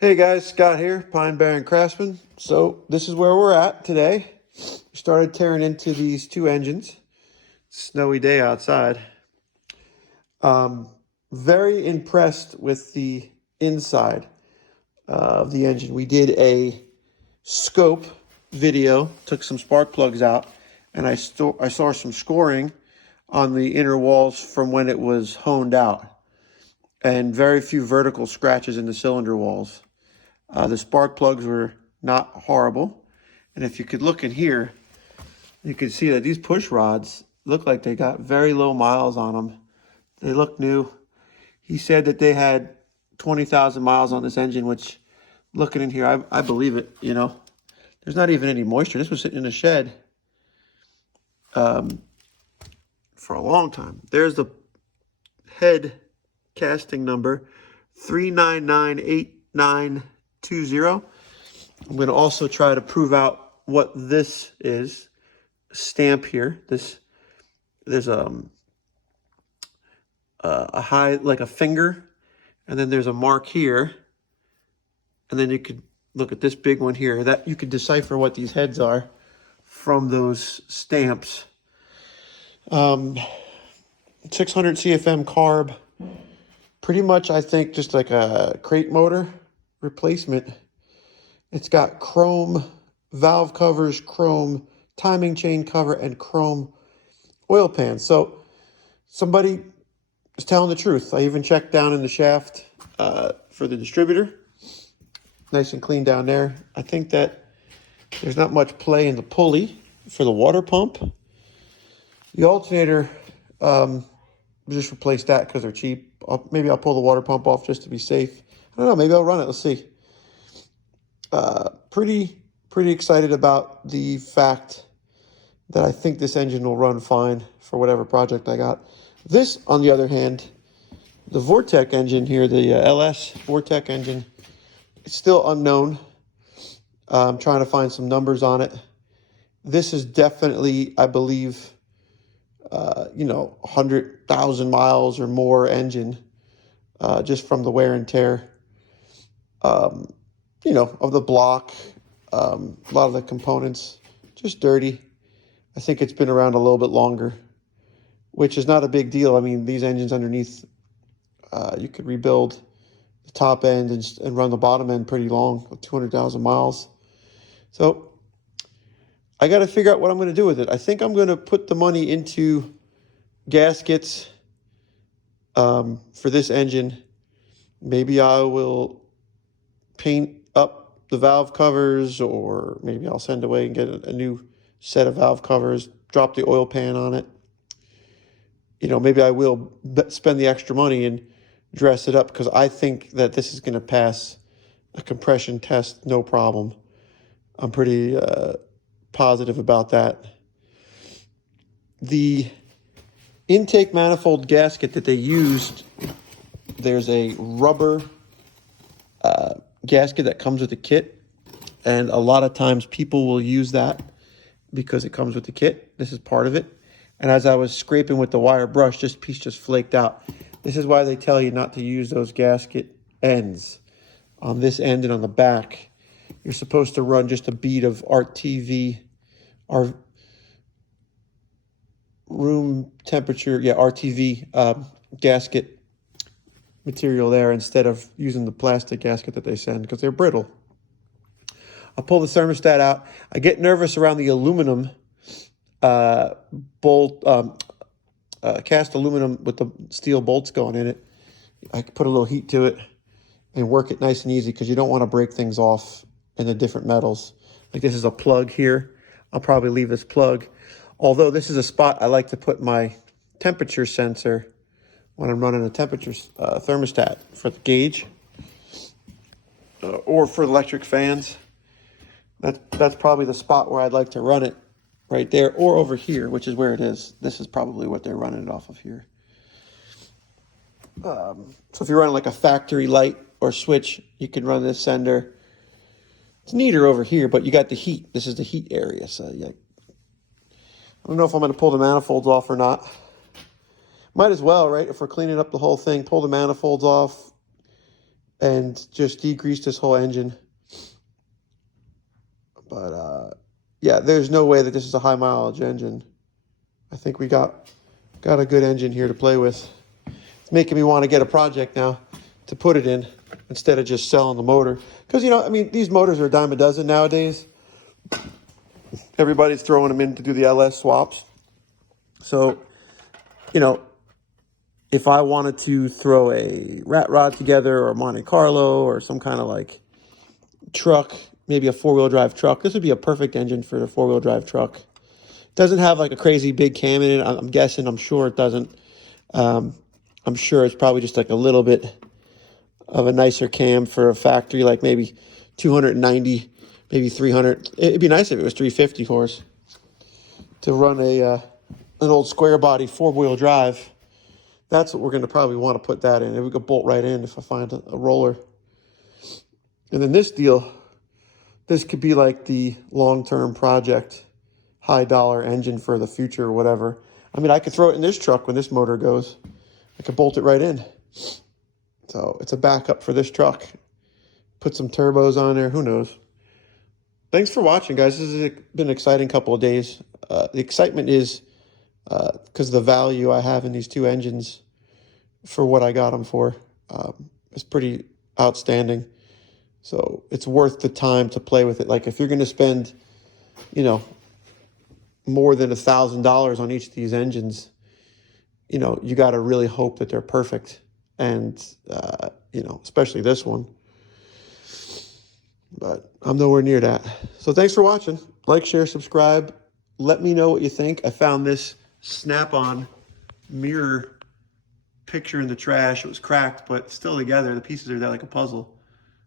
Hey guys, Scott here, Pine Barren Craftsman. So this is where we're at today. We started tearing into these two engines. Snowy day outside. Um, Very impressed with the inside of the engine. We did a scope video, took some spark plugs out, and I saw some scoring on the inner walls from when it was honed out, and very few vertical scratches in the cylinder walls. The spark plugs were not horrible. And if you could look in here, you can see that these push rods look like they got very low miles on them. They look new. He said that they had 20,000 miles on this engine, which looking in here, I believe it, you know. There's not even any moisture. This was sitting in a shed for a long time. There's the head casting number, 3998920. I'm going to also try to prove out what this is. Stamp here. There's a high, like a finger, and then there's a mark here, and then you could look at this big one here. That you could decipher what these heads are from those stamps. 600 CFM carb. Pretty much, I think, just like a crate motor replacement. It's got chrome valve covers, chrome timing chain cover, and chrome oil pan. So somebody is telling the truth. I even checked down in the shaft for the distributor. Nice and clean down there. I think that there's not much play in the pulley for the water pump. The alternator, just replace that because they're cheap. Maybe I'll pull the water pump off just to be safe. I don't know. Maybe I'll run it. Let's see. Pretty excited about the fact that I think this engine will run fine for whatever project I got. This, on the other hand, the Vortec engine here, the LS Vortec engine, it's still unknown. I'm trying to find some numbers on it. This is definitely, I believe, 100,000 miles or more engine, just from the wear and tear, of the block. A lot of the components, just dirty. I think it's been around a little bit longer, which is not a big deal. I mean, these engines underneath, you could rebuild the top end and run the bottom end pretty long, 200,000 miles. So I got to figure out what I'm going to do with it. I think I'm going to put the money into gaskets for this engine. Maybe I will paint up the valve covers, or maybe I'll send away and get a new set of valve covers, drop the oil pan on it. Maybe I will spend the extra money and dress it up, because I think that this is going to pass a compression test no problem. I'm pretty positive about that. The intake manifold gasket that they used, there's a rubber gasket that comes with the kit, and a lot of times people will use that because it comes with the kit. This is part of it. And as I was scraping with the wire brush, this piece just flaked out. This is why they tell you not to use those gasket ends. On this end and on the back, you're supposed to run just a bead of RTV, our room temperature, RTV gasket material there, instead of using the plastic gasket that they send, because they're brittle. I'll pull the thermostat out. I get nervous around the aluminum bolt, cast aluminum with the steel bolts going in it. I can put a little heat to it and work it nice and easy, because you don't want to break things off in the different metals. Like this is a plug here. I'll probably leave this plug. Although this is a spot I like to put my temperature sensor when I'm running a temperature thermostat for the gauge, or for electric fans. That's probably the spot where I'd like to run it, right there, or over here, which is where it is. This is probably what they're running it off of here. So if you're running like a factory light or switch, you can run this sender. It's neater over here, but you got the heat. This is the heat area. So I don't know if I'm going to pull the manifolds off or not. Might as well, right? If we're cleaning up the whole thing, pull the manifolds off, and just degrease this whole engine. But yeah, there's no way that this is a high mileage engine. I think we got a good engine here to play with. It's making me want to get a project now to put it in instead of just selling the motor. Because, you know, I mean, these motors are a dime a dozen nowadays. Everybody's throwing them in to do the LS swaps. So, you know, if I wanted to throw a rat rod together or a Monte Carlo or some kind of like truck, maybe a four-wheel drive truck, this would be a perfect engine for a four-wheel drive truck. Doesn't have like a crazy big cam in it. I'm guessing, I'm sure it doesn't. I'm sure it's probably just like a little bit of a nicer cam for a factory, like maybe 290, maybe 300. It'd be nice if it was 350 horse to run an old square body four-wheel drive. That's what we're going to probably want to put that in. And we could bolt right in if I find a roller. And then this deal, this could be like the long-term project, high-dollar engine for the future or whatever. I mean, I could throw it in this truck when this motor goes. I could bolt it right in. So it's a backup for this truck. Put some turbos on there. Who knows? Thanks for watching, guys. This has been an exciting couple of days. The excitement is because the value I have in these two engines for what I got them for is pretty outstanding. So it's worth the time to play with it. Like if you're going to spend, you know, more than $1,000 on each of these engines, you know, you got to really hope that they're perfect. And, you know, especially this one. But I'm nowhere near that. So thanks for watching. Like, share, subscribe. Let me know what you think. I found this snap-on mirror picture in the trash. It was cracked, but still together. The pieces are there like a puzzle.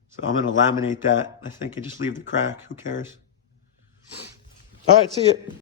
So I'm going to laminate that, I think, and just leave the crack. Who cares? All right, see you.